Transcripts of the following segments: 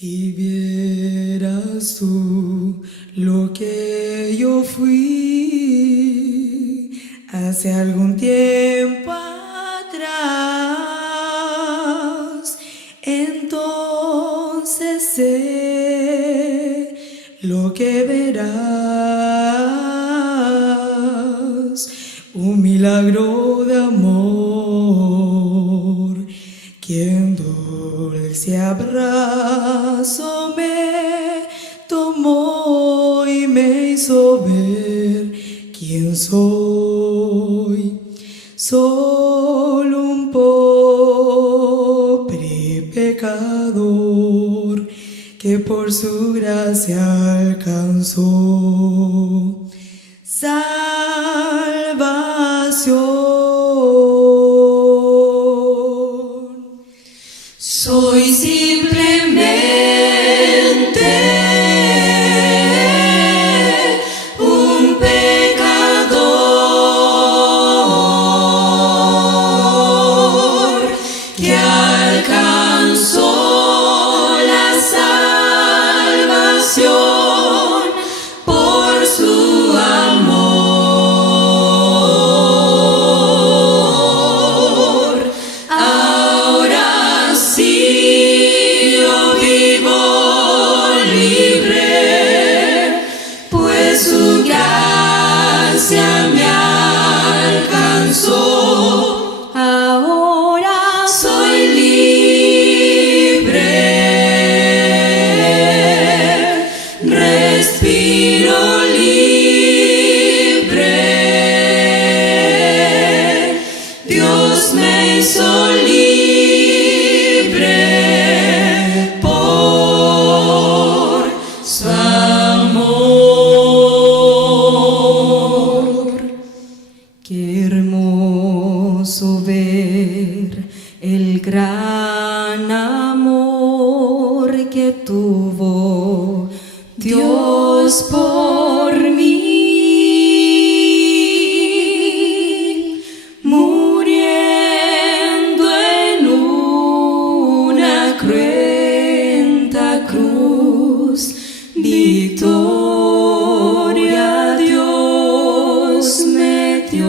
Si vieras tú lo que yo fui hace algún tiempo atrás, entonces sé lo que verás, un milagro de amor, quien dulce abrazo me tomó y me hizo ver quién soy. Solo un pobre pecador que por su gracia alcanzó salvación. Soy simplemente un pecador que alcanzó la salvación por su amor. Ahora sí yo vivo libre, pues su gracia me alcanzó. Ahora soy libre, respiro libre. Dios me hizo libre por su amor. Qué hermoso ver el gran amor que tuvo Dios por mí, muriendo en una cruenta cruz. Victoria Dios me dio.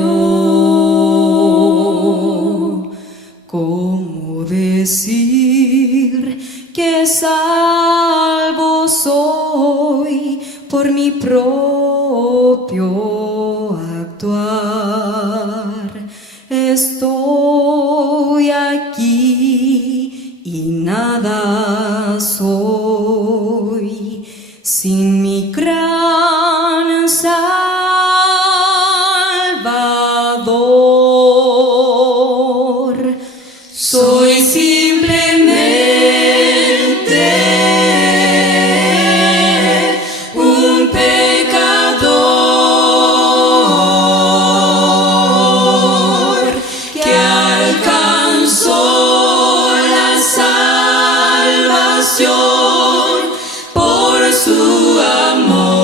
¿Cómo decir que salvo soy por mi propio actuar? Estoy aquí y nada soy sin mi gran Salvador. Soy simplemente un pecador que alcanzó la salvación por su amor.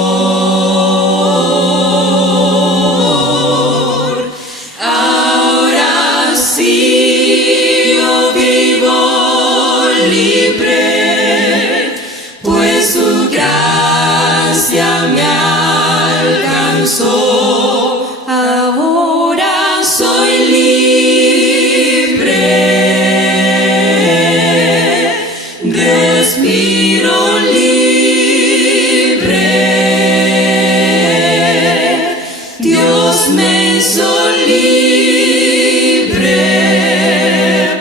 Ahora sí yo vivo libre, pues su gracia me alcanzó. Ahora soy libre, respiro libre. Dios me hizo libre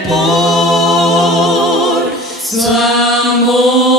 por su amor.